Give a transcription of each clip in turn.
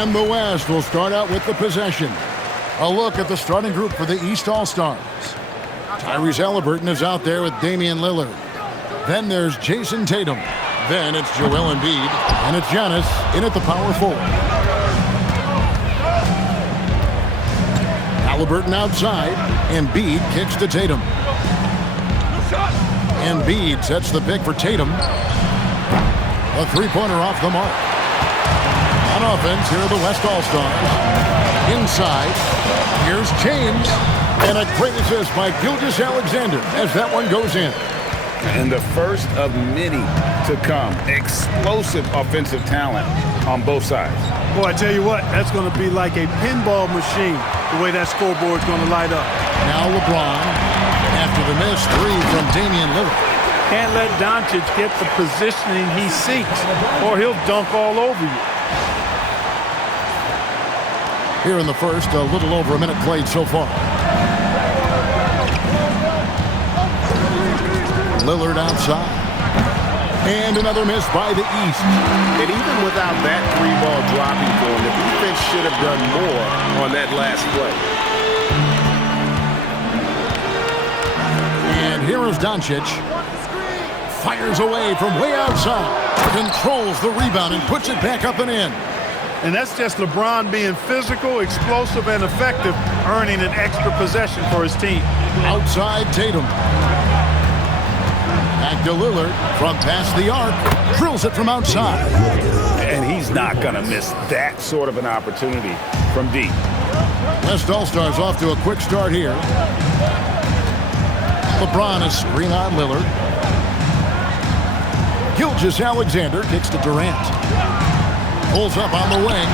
And the West will start out with the possession. A look at the starting group for the East All-Stars. Tyrese Halliburton is out there with Damian Lillard. Then there's Jason Tatum. Then it's Joel Embiid. And it's Giannis in at the power forward. Halliburton outside. Embiid kicks to Tatum. Embiid sets the pick for Tatum. A three-pointer off the mark. On offense, here are the West All-Stars. Inside, here's James. And a great assist by Gilgeous-Alexander as that one goes in. And the first of many to come. Explosive offensive talent on both sides. Boy, I tell you what, that's going to be like a pinball machine, the way that scoreboard's going to light up. Now LeBron, after the missed three from Damian Lillard. Can't let Doncic get the positioning he seeks, or he'll dunk all over you. Here in the first, a little over a minute played so far. Lillard outside. And another miss by the East. And even without that three ball dropping for him, the defense should have done more on that last play. And here is Doncic. Fires away from way outside. Controls the rebound and puts it back up and in. And that's just LeBron being physical, explosive, and effective, earning an extra possession for his team. Outside Tatum. Back to Lillard from past the arc. Drills it from outside. And he's not going to miss that sort of an opportunity from deep. West All-Stars off to a quick start here. LeBron is screen on Lillard. Gilgeous-Alexander kicks to Durant. Pulls up on the wing.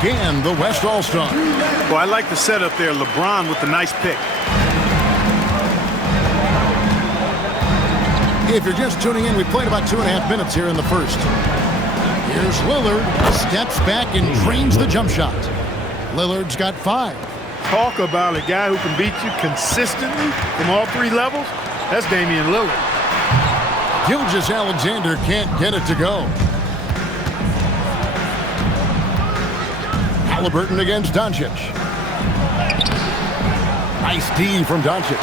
Again, the West All-Star. Well, I like the setup there. LeBron with the nice pick. If you're just tuning in, we played about 2.5 minutes here in the first. Here's Lillard. Steps back and drains the jump shot. Lillard's got 5. Talk about a guy who can beat you consistently from all 3 levels. That's Damian Lillard. Gilgeous-Alexander can't get it to go. Halliburton against Doncic. Nice D from Doncic.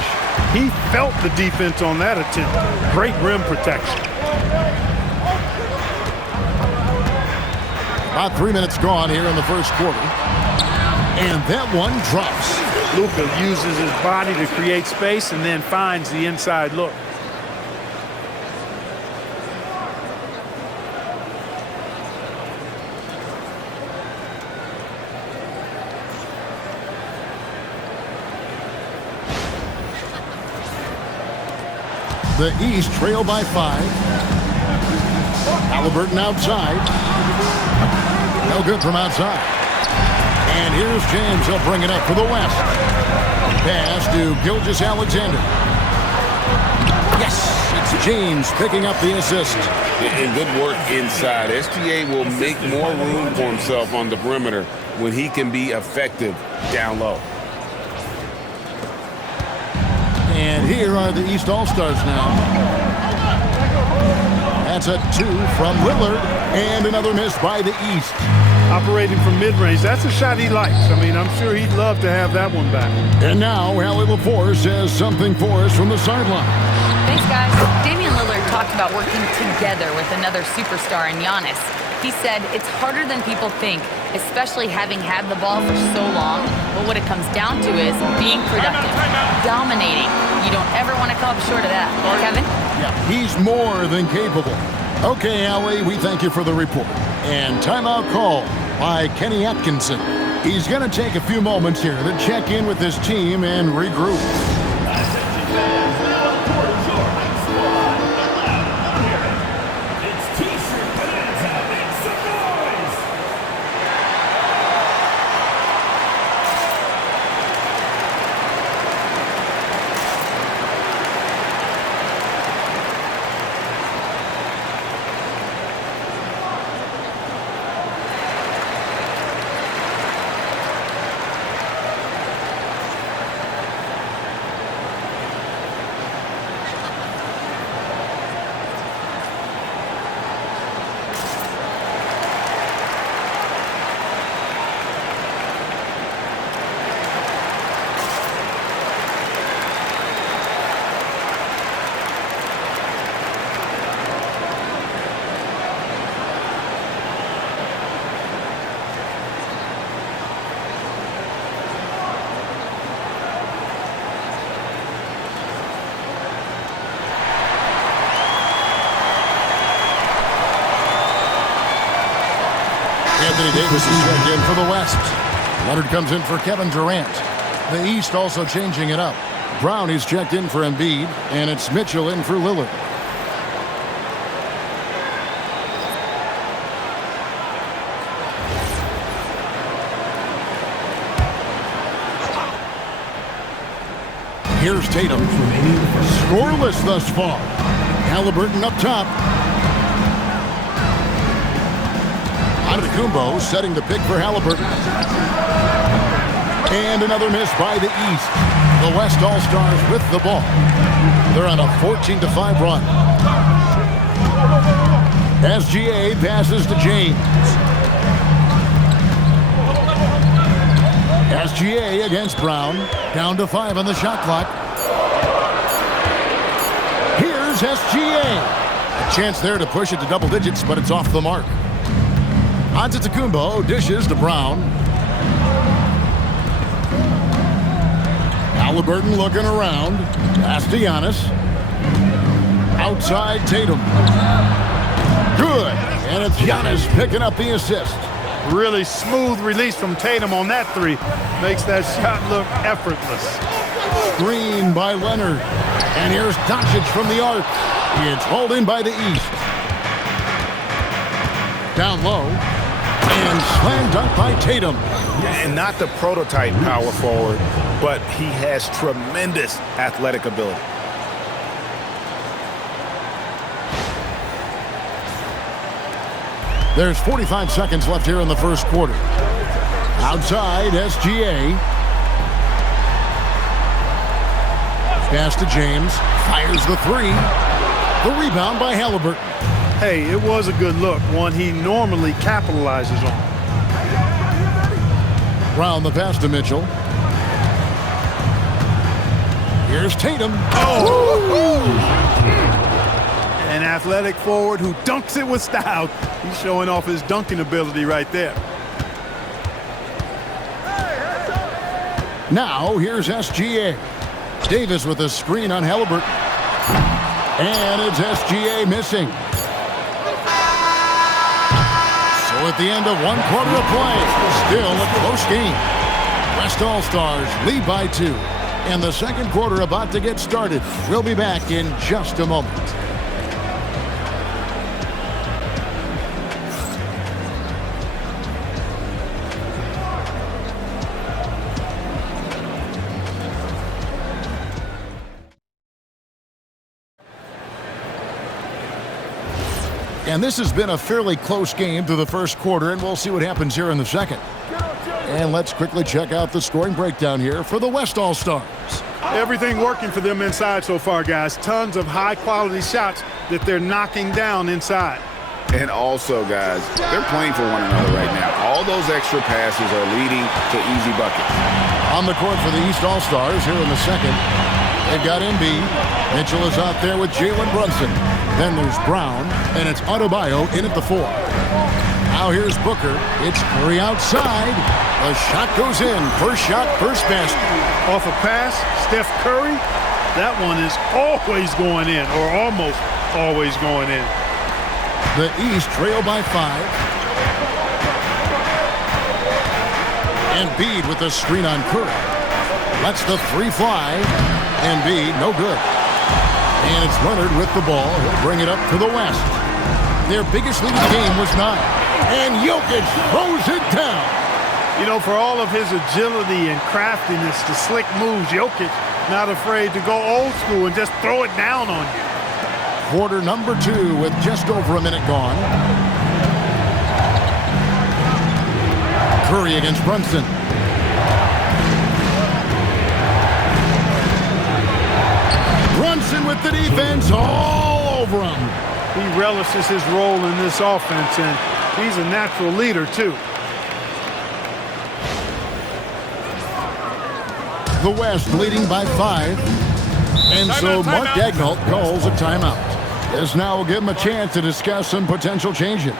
He felt the defense on that attempt. Great rim protection. About 3 minutes gone here in the first quarter. And that one drops. Luka uses his body to create space and then finds the inside look. The East trail by 5. Halliburton outside. No good from outside. And here's James. He'll bring it up for the West. Pass to Gilgeous-Alexander. Yes, it's James picking up the assist. And good work inside. SGA will make more room for himself on the perimeter when he can be effective down low. And here are the East All-Stars now. That's a 2 from Lillard. And another miss by the East. Operating from mid-range, that's a shot he likes. I mean, I'm sure he'd love to have that one back. And now, Allie LaForce has something for us from the sideline. Thanks, guys. Damian Lillard talked about working together with another superstar in Giannis. He said it's harder than people think, especially having had the ball for so long. But what it comes down to is being productive, dominating. You don't ever want to come up short of that. Kevin? Yeah, he's more than capable. Okay, Allie, we thank you for the report. And timeout call by Kenny Atkinson. He's going to take a few moments here to check in with his team and regroup. Davis is checked in for the West. Leonard comes in for Kevin Durant. The East also changing it up. Brown is checked in for Embiid, and it's Mitchell in for Lillard. Here's Tatum. Scoreless thus far. Halliburton up top. Antetokounmpo setting the pick for Halliburton. And another miss by the East. The West All-Stars with the ball. They're on a 14-5 run. SGA passes to James. SGA against Brown. Down to 5 on the shot clock. Here's SGA. A chance there to push it to double digits, but it's off the mark. Antetokounmpo dishes to Brown. Halliburton looking around. Pass to Giannis. Outside Tatum. Good. And it's Giannis picking up the assist. Really smooth release from Tatum on that three. Makes that shot look effortless. Screen by Leonard. And here's Doncic from the arc. It's hauled in by the East. Down low. And slam dunk by Tatum. And not the prototype power forward, but he has tremendous athletic ability. There's 45 seconds left here in the first quarter. Outside, SGA. Pass to James. Fires the three. The rebound by Halliburton. Hey, it was a good look, one he normally capitalizes on. Brown the pass to Mitchell. Here's Tatum. An athletic forward who dunks it with style. He's showing off his dunking ability right there. Now, here's SGA. Davis with a screen on Halliburton. And it's SGA missing. So at the end of 1 quarter of play, still a close game. West All-Stars lead by 2. And the second quarter about to get started. We'll be back in just a moment. And this has been a fairly close game through the first quarter, and we'll see what happens here in the second. And let's quickly check out the scoring breakdown here for the West All-Stars. Everything working for them inside so far, guys. Tons of high-quality shots that they're knocking down inside. And also, guys, they're playing for one another right now. All those extra passes are leading to easy buckets. On the court for the East All-Stars here in the second, they've got Embiid. Mitchell is out there with Jalen Brunson. Then there's Brown, and it's Adebayo in at the 4. Now here's Booker. It's Curry outside. The shot goes in. First shot, first basket. Off a pass, Steph Curry. That one is always going in, or almost always going in. The East trail by 5. Embiid with the screen on Curry. Lets the three fly. Embiid, no good. And it's Leonard with the ball. He'll bring it up to the West. Their biggest lead of the game was 9. And Jokic throws it down. You know, for all of his agility and craftiness, the slick moves, Jokic not afraid to go old school and just throw it down on you. Quarter number 2 with just over a minute gone. Curry against Brunson. Brunson with the defense all over him. He relishes his role in this offense, and he's a natural leader, too. The West leading by 5. And so Mark Daigneault calls a timeout. This now will give him a chance to discuss some potential changes.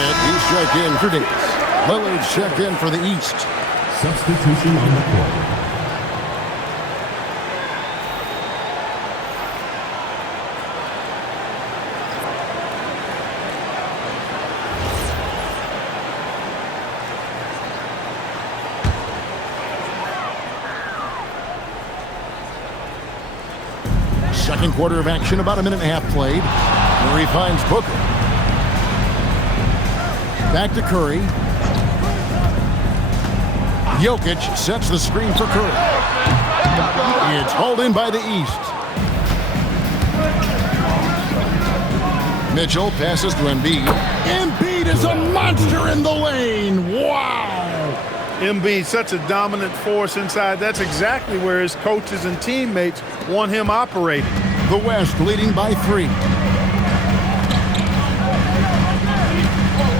Durant, he's checked in for Davis. Lillard's checked in for the East. Substitution on the court. Second quarter of action, about a minute and a half played. Murray finds Booker. Back to Curry. Jokic sets the screen for Curry. It's hauled in by the East. Mitchell passes to Embiid. Embiid is a monster in the lane. Wow! Embiid, such a dominant force inside. That's exactly where his coaches and teammates want him operating. The West leading by 3.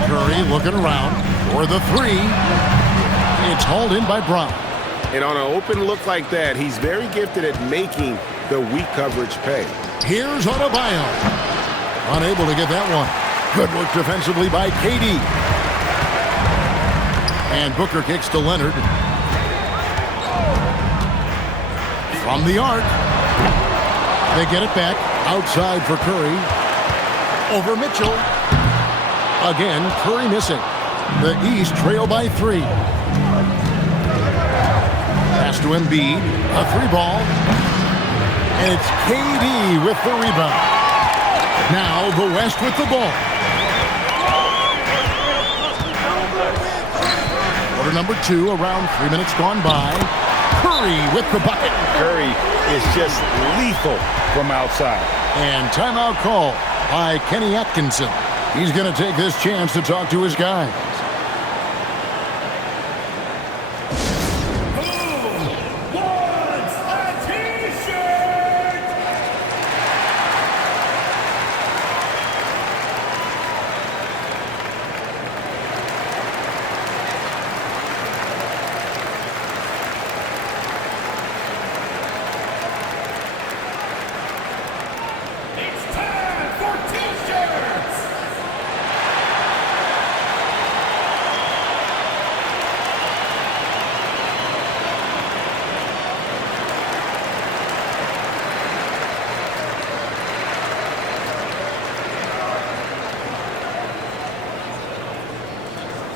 Curry looking around for the 3. It's hauled in by Brown. And on an open look like that, he's very gifted at making the weak coverage pay. Here's Adebayo. Unable to get that one. Good work defensively by KD. And Booker kicks to Leonard. From the arc. They get it back. Outside for Curry. Over Mitchell. Again, Curry missing. The East trail by 3. Pass to Embiid. A 3-ball. And it's KD with the rebound. Now the West with the ball. Quarter number 2, around 3 minutes gone by. Curry with the bucket. Curry is just lethal from outside. And timeout call by Kenny Atkinson. He's going to take this chance to talk to his guys.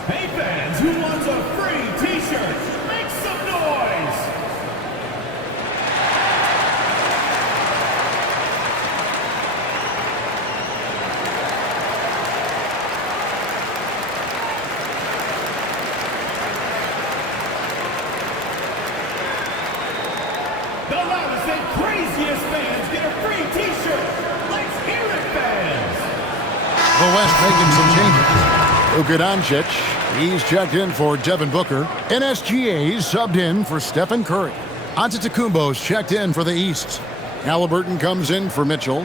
Hey fans, who wants a free t-shirt? Make some noise! The loudest and craziest fans get a free t-shirt! Let's hear it, fans! The West making some changes. Luka Doncic, he's checked in for Devin Booker. And SGA's subbed in for Stephen Curry. Antetokounmpo's checked in for the East. Halliburton comes in for Mitchell.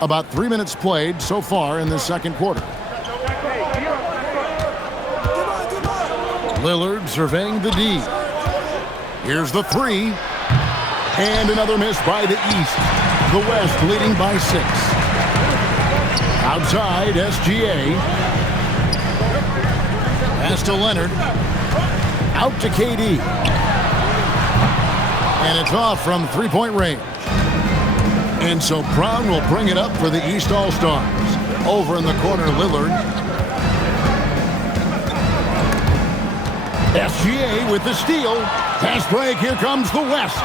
About 3 minutes played so far in the second quarter. Lillard surveying the D. Here's the 3. And another miss by the East. The West leading by 6. Outside, SGA. Pass to Leonard. Out to KD. And it's off from three-point range. And so Brown will bring it up for the East All-Stars. Over in the corner, Lillard. SGA with the steal. Pass break, here comes the West.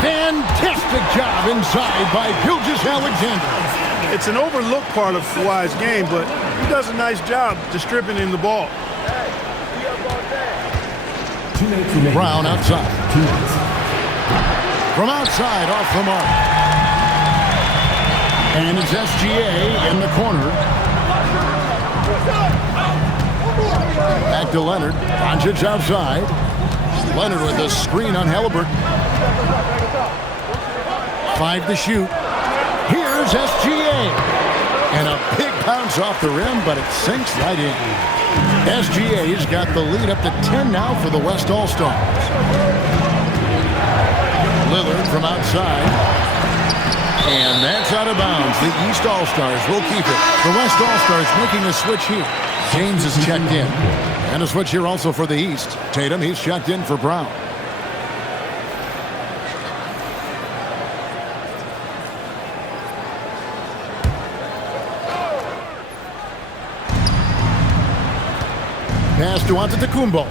Fantastic job inside by Gilgeous-Alexander. It's an overlooked part of Kawhi's game, but he does a nice job distributing the ball. Brown outside. From outside, off the mark. And it's SGA in the corner. Back to Leonard. Doncic outside. Leonard with the screen on Halliburton. 5 to shoot. Here's SGA. And a big bounce off the rim, but it sinks right in. SGA's got the lead up to 10 now for the West All-Stars. Lillard from outside. And that's out of bounds. The East All-Stars will keep it. The West All-Stars making a switch here. James is checked in. And a switch here also for the East. Tatum, he's checked in for Brown. Pass to Antetokounmpo.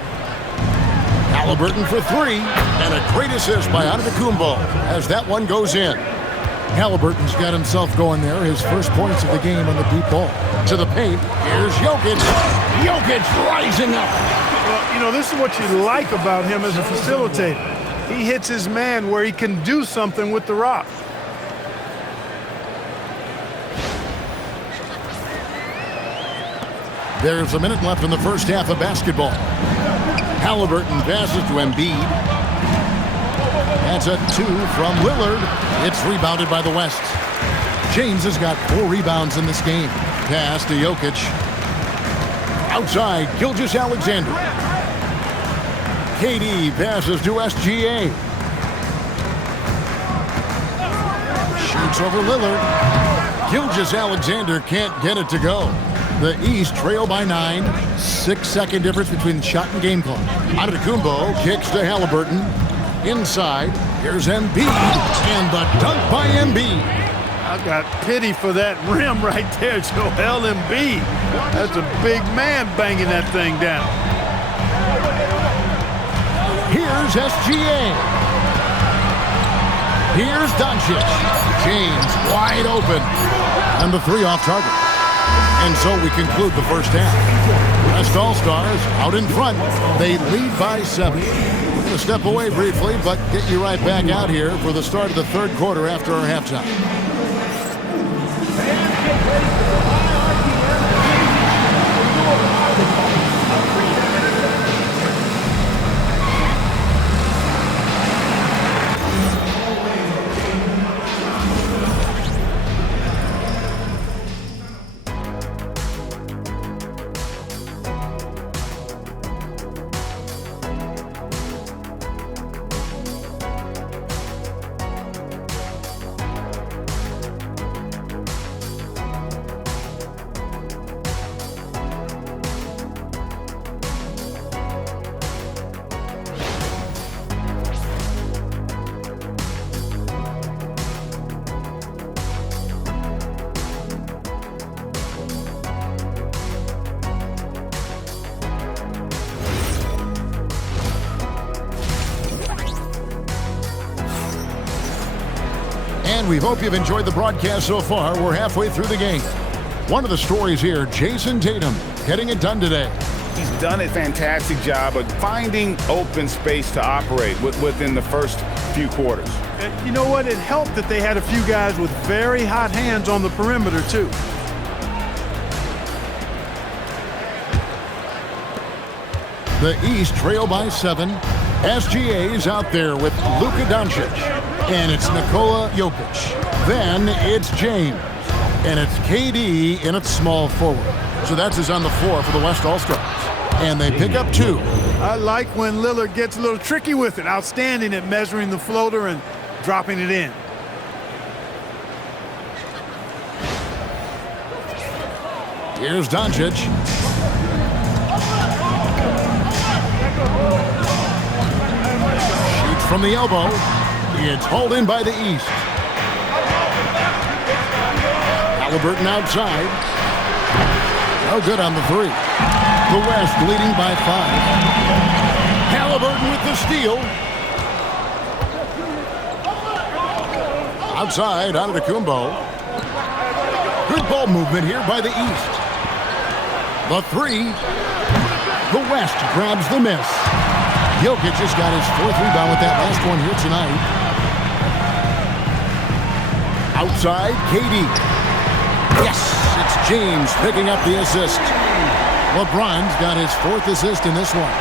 Halliburton for three. And a great assist by Antetokounmpo as that one goes in. Halliburton's got himself going there. His first points of the game on the deep ball. To the paint. Here's Jokic. Jokic rising up. Well, you know, this is what you like about him as a facilitator. He hits his man where he can do something with the rock. There's a minute left in the first half of basketball. Halliburton passes to Embiid. That's a two from Lillard. It's rebounded by the West. James has got 4 rebounds in this game. Pass to Jokic. Outside, Gilgeous-Alexander. KD passes to SGA. Shoots over Lillard. Gilgeous-Alexander can't get it to go. The East trail by 9. 6-second difference between shot and game clock. Antetokounmpo kicks to Halliburton. Inside, here's Embiid. And the dunk by Embiid. I got pity for that rim right there, Joel Embiid. That's a big man banging that thing down. Here's SGA. Here's Doncic. James wide open. And the 3 off target. And so we conclude the first half. West All-Stars out in front. They lead by 7. We're going to step away briefly, but get you right back out here for the start of the third quarter after our halftime. And we hope you've enjoyed the broadcast so far. We're halfway through the game. One of the stories here, Jason Tatum getting it done today. He's done a fantastic job of finding open space to operate within the first few quarters. And you know what? It helped that they had a few guys with very hot hands on the perimeter, too. The East trail by 7. SGA's out there with Luka Doncic. And it's Nikola Jokic. Then it's James. And it's KD in its small forward. So that's his on the floor for the West All-Stars. And they pick up 2. I like when Lillard gets a little tricky with it. Outstanding at measuring the floater and dropping it in. Here's Doncic. Shoots from the elbow. It's hauled in by the East. Halliburton outside. No good on the 3. The West leading by 5. Halliburton with the steal. Outside, Antetokounmpo. Good ball movement here by the East. The 3. The West grabs the miss. Jokic just got his 4th rebound with that last one here tonight. Outside, KD. Yes, it's James picking up the assist. LeBron's got his 4th assist in this one.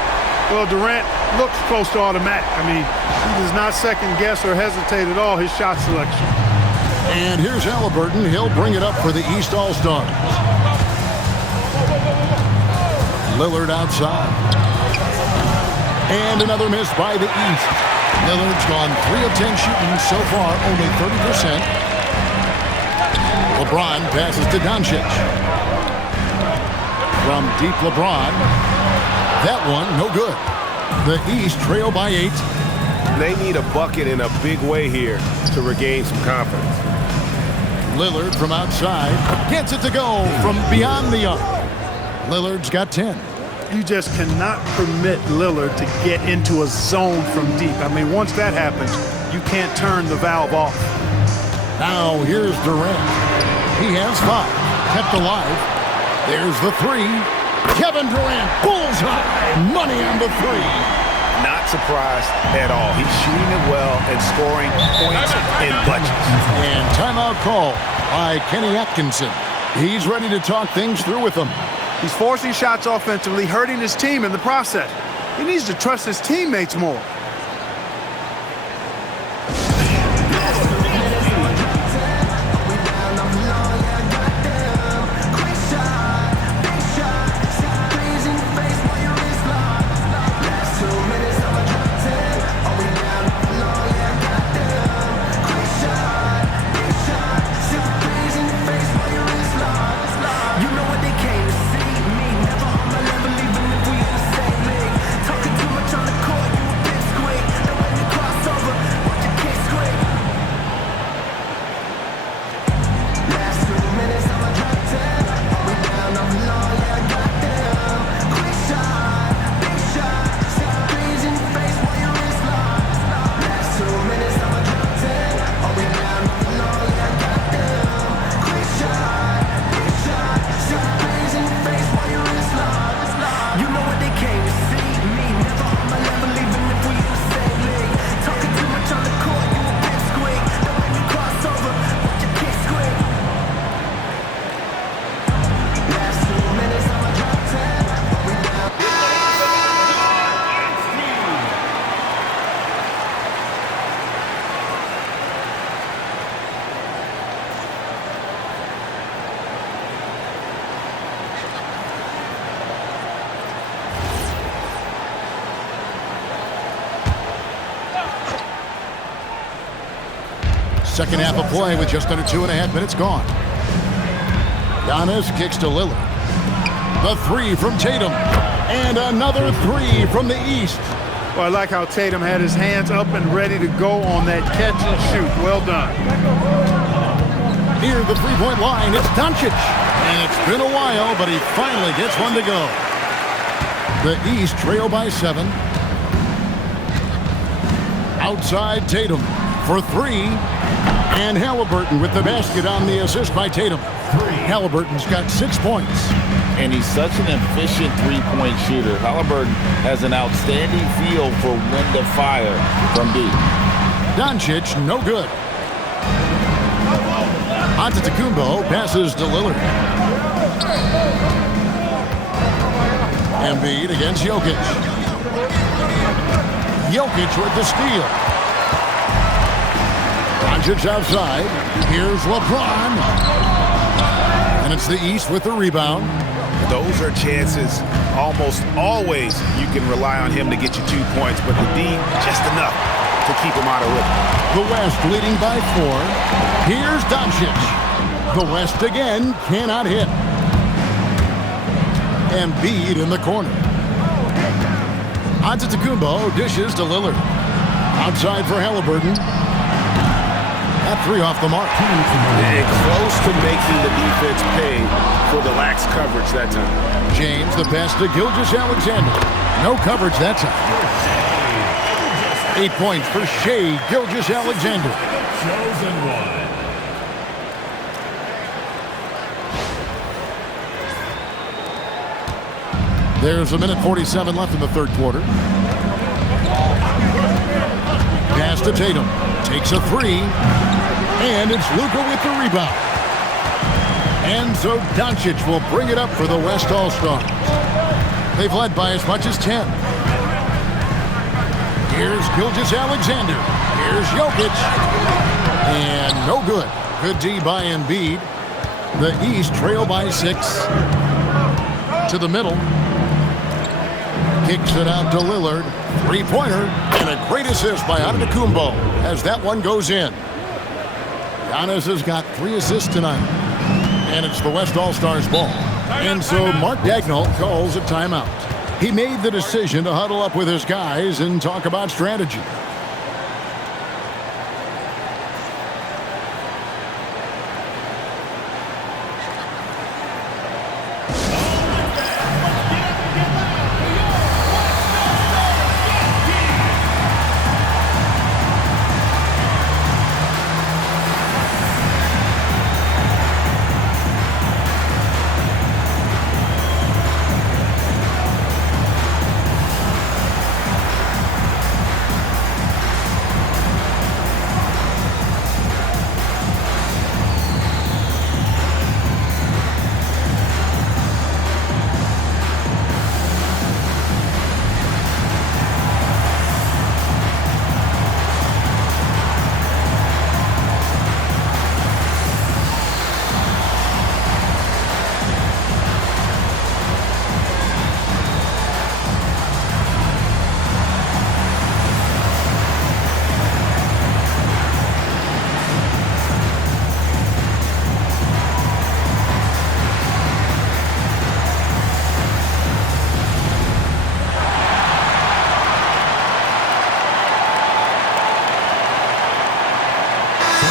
Well, Durant looks close to automatic. I mean, he does not second guess or hesitate at all his shot selection. And here's Halliburton. He'll bring it up for the East All-Stars. Lillard outside. And another miss by the East. Lillard's gone 3 of 10 shooting so far, only 30%. LeBron passes to Doncic. From deep LeBron. That one, no good. The East trail by 8. They need a bucket in a big way here to regain some confidence. Lillard from outside gets it to go from beyond the arc. Lillard's got 10. You just cannot permit Lillard to get into a zone from deep. I mean, once that happens, you can't turn the valve off. Now here's Durant. He has 5. Kept alive. There's the 3. Kevin Durant, bullseye. Money on the 3. Not surprised at all. He's shooting it well and scoring points in bunches. And timeout call by Kenny Atkinson. He's ready to talk things through with them. He's forcing shots offensively, hurting his team in the process. He needs to trust his teammates more. Second half of play with just under 2.5 minutes gone. Giannis kicks to Lillard. The 3 from Tatum. And another 3 from the East. Well, I like how Tatum had his hands up and ready to go on that catch and shoot. Well done. Near the three-point line, it's Doncic. And it's been a while, but he finally gets one to go. The East trail by 7. Outside Tatum for 3. And Halliburton with the basket on the assist by Tatum. Halliburton's got 6 points. And he's such an efficient three-point shooter. Halliburton has an outstanding feel for when to fire from deep. Doncic, no good. Antetokounmpo passes to Lillard. Embiid against Jokic. Jokic with the steal. Doncic outside. Here's LeBron. And it's the East with the rebound. Those are chances almost always you can rely on him to get you 2 points, but the D, just enough to keep him out of rhythm. The West leading by 4. Here's Doncic. The West again cannot hit. Embiid in the corner. Antetokounmpo dishes to Lillard. Outside for Halliburton. That 3 off the mark. And close to making the defense pay for the lax coverage that time. James, the pass to Gilgeous-Alexander. No coverage that time. 8 points for Shai Gilgeous-Alexander. Chosen one. There's a minute 47 left in the third quarter. Pass to Tatum. Takes a 3. And it's Luka with the rebound. And so Doncic will bring it up for the West All-Stars. They've led by as much as 10. Here's Gilgeous-Alexander. Here's Jokic. And no good. Good D by Embiid. The East trail by 6. To the middle. Kicks it out to Lillard. Three-pointer and a great assist by Antetokounmpo as that one goes in. Giannis has got 3 assists tonight. And it's the West All-Stars ball. And so Mark Dagnall calls a timeout. He made the decision to huddle up with his guys and talk about strategy.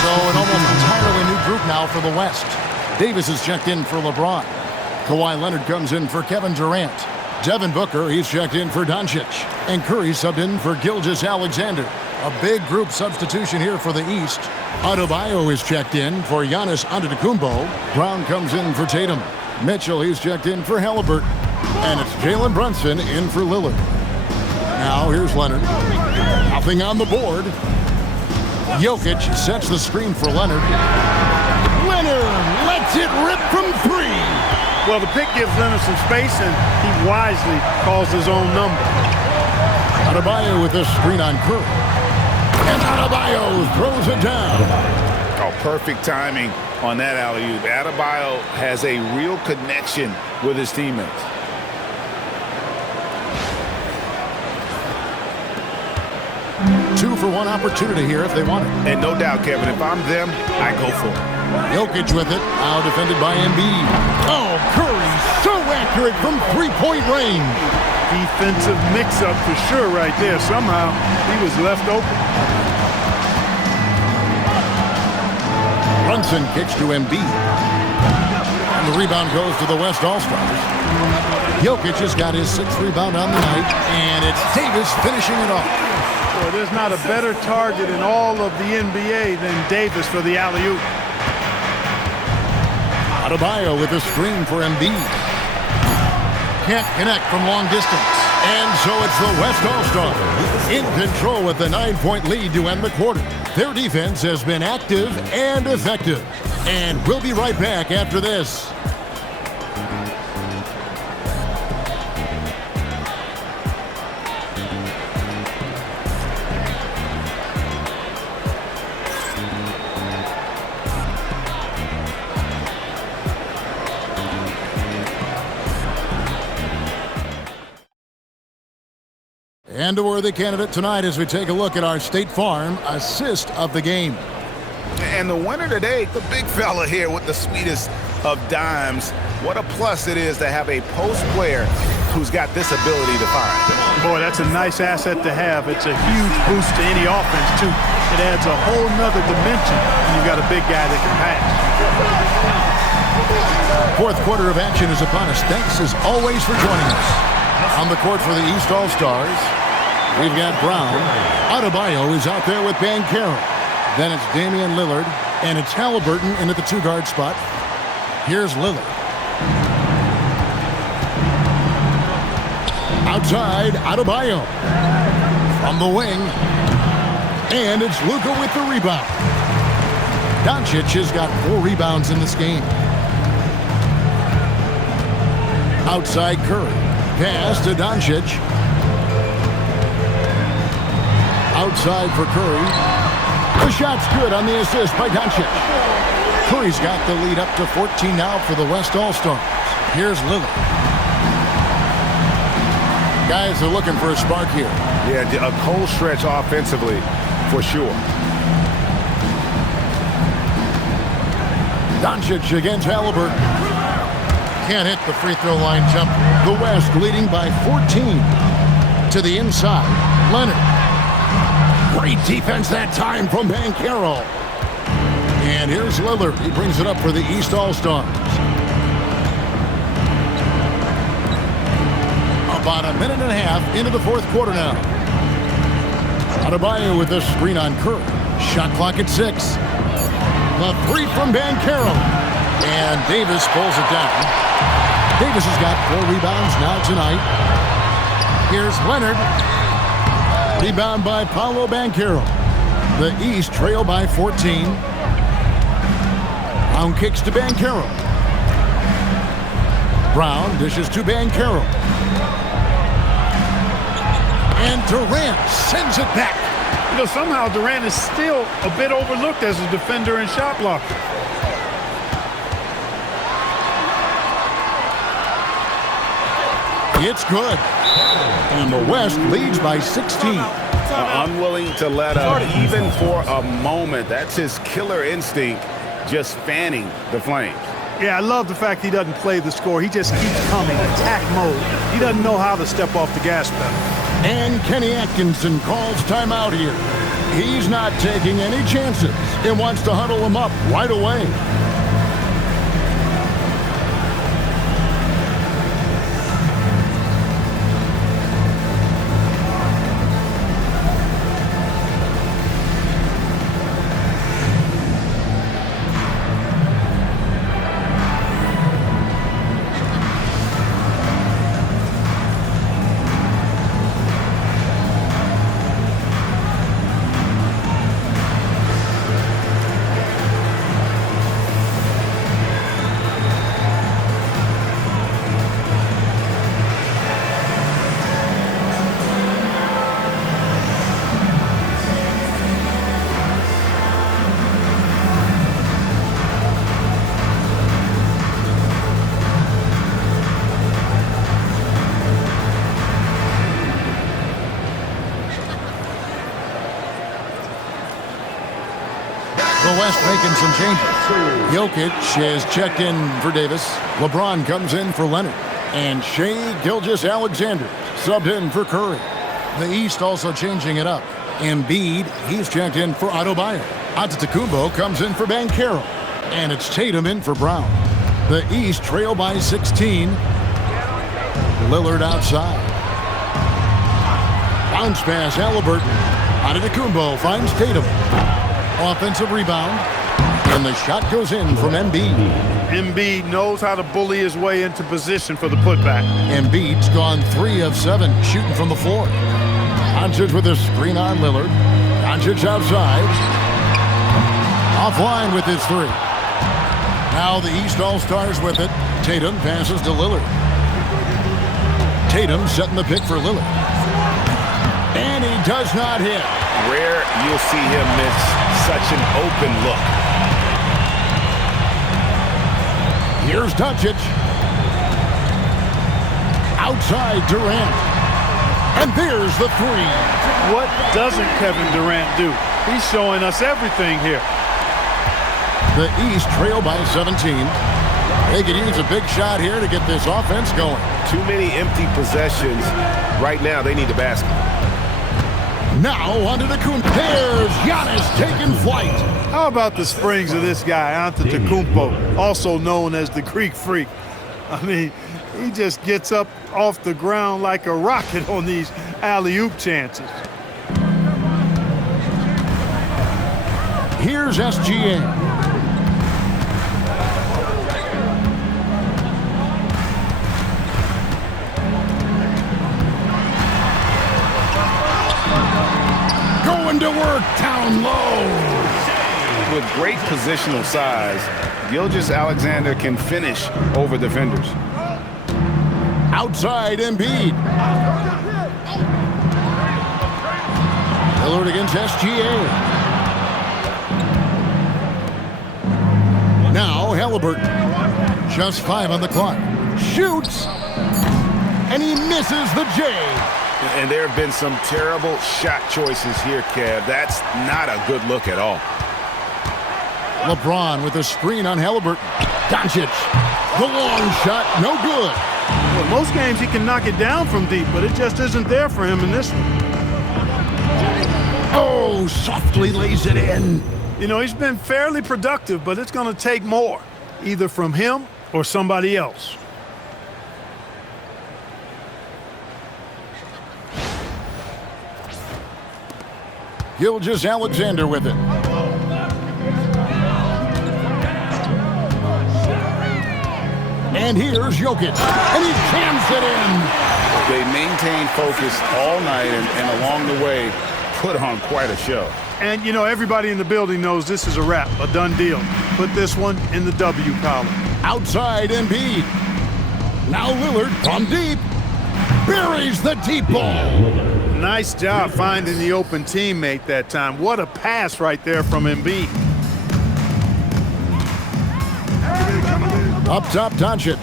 So an almost entirely new group now for the West. Davis is checked in for LeBron. Kawhi Leonard comes in for Kevin Durant. Devin Booker, he's checked in for Doncic. And Curry subbed in for Gilgeous-Alexander. A big group substitution here for the East. Adebayo is checked in for Giannis Antetokounmpo. Brown comes in for Tatum. Mitchell, he's checked in for Halliburton. And it's Jalen Brunson in for Lillard. Now here's Leonard. Nothing on the board. Jokic sets the screen for Leonard. Leonard lets it rip from 3. Well, the pick gives Leonard some space, and he wisely calls his own number. Adebayo with this screen on Curry. And Adebayo throws it down. Oh, perfect timing on that alley-oop. Adebayo has a real connection with his teammates. Two for one opportunity here if they want it. And no doubt, Kevin, if I'm them, I go for it. Jokic with it, now defended by Embiid. Oh, Curry, so accurate from three-point range. Defensive mix-up for sure right there. Somehow, he was left open. Brunson kicks to Embiid. And the rebound goes to the West All-Stars. Jokic has got his 6th rebound on the night, and it's Davis finishing it off. Well, there's not a better target in all of the NBA than Davis for the alley-oop. Adebayo with a screen for Embiid. Can't connect from long distance. And so it's the West All-Stars in control with the 9-point lead to end the quarter. Their defense has been active and effective. And we'll be right back after this. And a worthy candidate tonight as we take a look at our State Farm assist of the game. And the winner today, the big fella here with the sweetest of dimes. What a plus it is to have a post player who's got this ability to find. Boy, that's a nice asset to have. It's a huge boost to any offense, too. It adds a whole nother dimension when you've got a big guy that can pass. Fourth quarter of action is upon us. Thanks as always for joining us. On the court for the East All-Stars, we've got Brown. Adebayo is out there with Banchero. Then it's Damian Lillard, and it's Halliburton in at the 2-guard spot. Here's Lillard. Outside, Adebayo. From the wing. And it's Luka with the rebound. Doncic has got 4 rebounds in this game. Outside Curry. Pass to Doncic. Outside for Curry. The shot's good on the assist by Doncic. Curry's got the lead up to 14 now for the West All-Stars. Here's Lillard. Guys are looking for a spark here. Yeah, a cold stretch offensively, for sure. Doncic against Halliburton. Can't hit the free throw line jumper. The West leading by 14. To the inside, Leonard. Great defense that time from Banchero. And here's Lillard. He brings it up for the East All-Stars. About a minute and a half into the fourth quarter now. Adebayo with this screen on Kerr. Shot clock at 6. The three from Banchero. And Davis pulls it down. Davis has got 4 rebounds now tonight. Here's Leonard. Rebound by Paolo Banchero. The East trail by 14. Brown kicks to Banchero. Brown dishes to Banchero. And Durant sends it back. You know, somehow Durant is still a bit overlooked as a defender and shot blocker. It's good. And the West leads by 16. Unwilling to let up even for a moment. That's his killer instinct, just fanning the flames. Yeah, I love the fact he doesn't play the score. He just keeps coming, attack mode. He doesn't know how to step off the gas pedal. And Kenny Atkinson calls timeout here. He's not taking any chances and wants to huddle him up right away. The West making some changes. Jokic is checked in for Davis. LeBron comes in for Leonard. And Shai Gilgeous-Alexander subbed in for Curry. The East also changing it up. Embiid, he's checked in for Adebayo. Antetokounmpo comes in for Banchero. And it's Tatum in for Brown. The East trail by 16. Lillard outside. Bounce pass, Halliburton. Antetokounmpo finds Tatum. Offensive rebound. And the shot goes in from Embiid. Embiid knows how to bully his way into position for the putback. Embiid's gone 3 of 7 shooting from the floor. Doncic with a screen on Lillard. Doncic outside. Offline with his 3. Now the East All-Stars with it. Tatum passes to Lillard. Tatum setting the pick for Lillard. And he does not hit. Rare you'll see him miss such an open look. Here's Doncic. Outside Durant. And there's the 3. What doesn't Kevin Durant do? He's showing us everything here. The East trail by 17. They could use a big shot here to get this offense going. Too many empty possessions. Right now, they need a basket. Now onto the Antetokounmpo. There's Giannis taking flight. How about the springs of this guy, Antetokounmpo, also known as the Greek Freak? I mean, he just gets up off the ground like a rocket on these alley-oop chances. Here's SGA. Going to work down low. With great positional size, Gilgeous-Alexander can finish over defenders. Outside Embiid. Lillard against SGA. Now Halliburton. Just 5 on the clock. Shoots. and he misses the J. And there have been some terrible shot choices here, Kev. That's not a good look at all. LeBron with a screen on Halliburton. Doncic, the long shot, no good. Well, most games he can knock it down from deep, but it just isn't there for him in this one. Oh, softly lays it in. You know, he's been fairly productive, but it's going to take more, either from him or somebody else. Gilgeous-Alexander with it. And here's Jokic, and he jams it in. They maintained focus all night and along the way put on quite a show. And, you know, everybody in the building knows this is a wrap, a done deal. Put this one in the W column. Outside Embiid. Now Lillard from deep. Buries the deep ball. Nice job finding the open teammate that time. What a pass right there from Embiid. Up top, Doncic.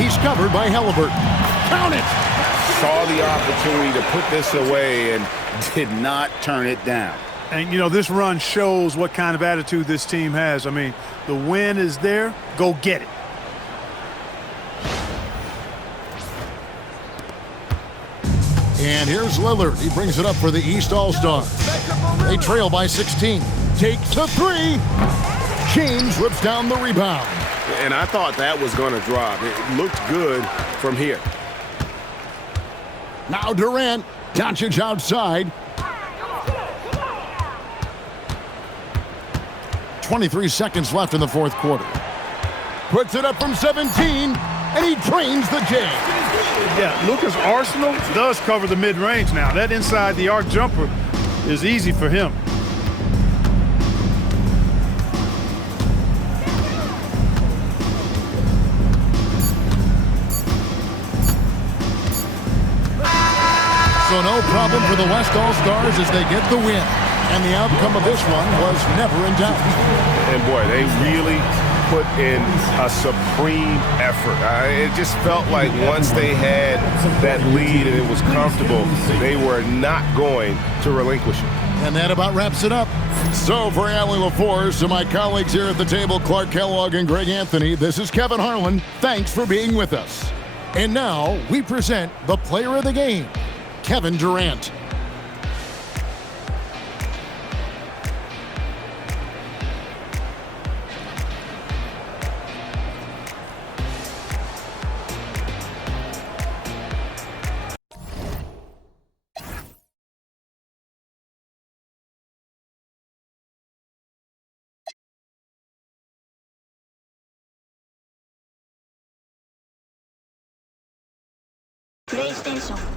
He's covered by Halliburton. Count it! Saw the opportunity to put this away and did not turn it down. And, you know, this run shows what kind of attitude this team has. I mean, the win is there. Go get it. And here's Lillard. He brings it up for the East All-Star. They trail by 16. Takes the three. James whips down the rebound. And I thought that was going to drop. It looked good from here. Now Durant. Doncic outside. 23 seconds left in the fourth quarter. Puts it up from 17, and he drains the J. Yeah, Luka's arsenal does cover the mid-range now. That inside the arc jumper is easy for him. So no problem for the West All-Stars as they get the win. And the outcome of this one was never in doubt. And boy, they really put in a supreme effort. It just felt like once they had that lead and it was comfortable, they were not going to relinquish it. And that about wraps it up. So for Allie LaForce and my colleagues here at the table, Clark Kellogg and Greg Anthony, this is Kevin Harlan. Thanks for being with us. And now we present the player of the game, Kevin Durant. PlayStation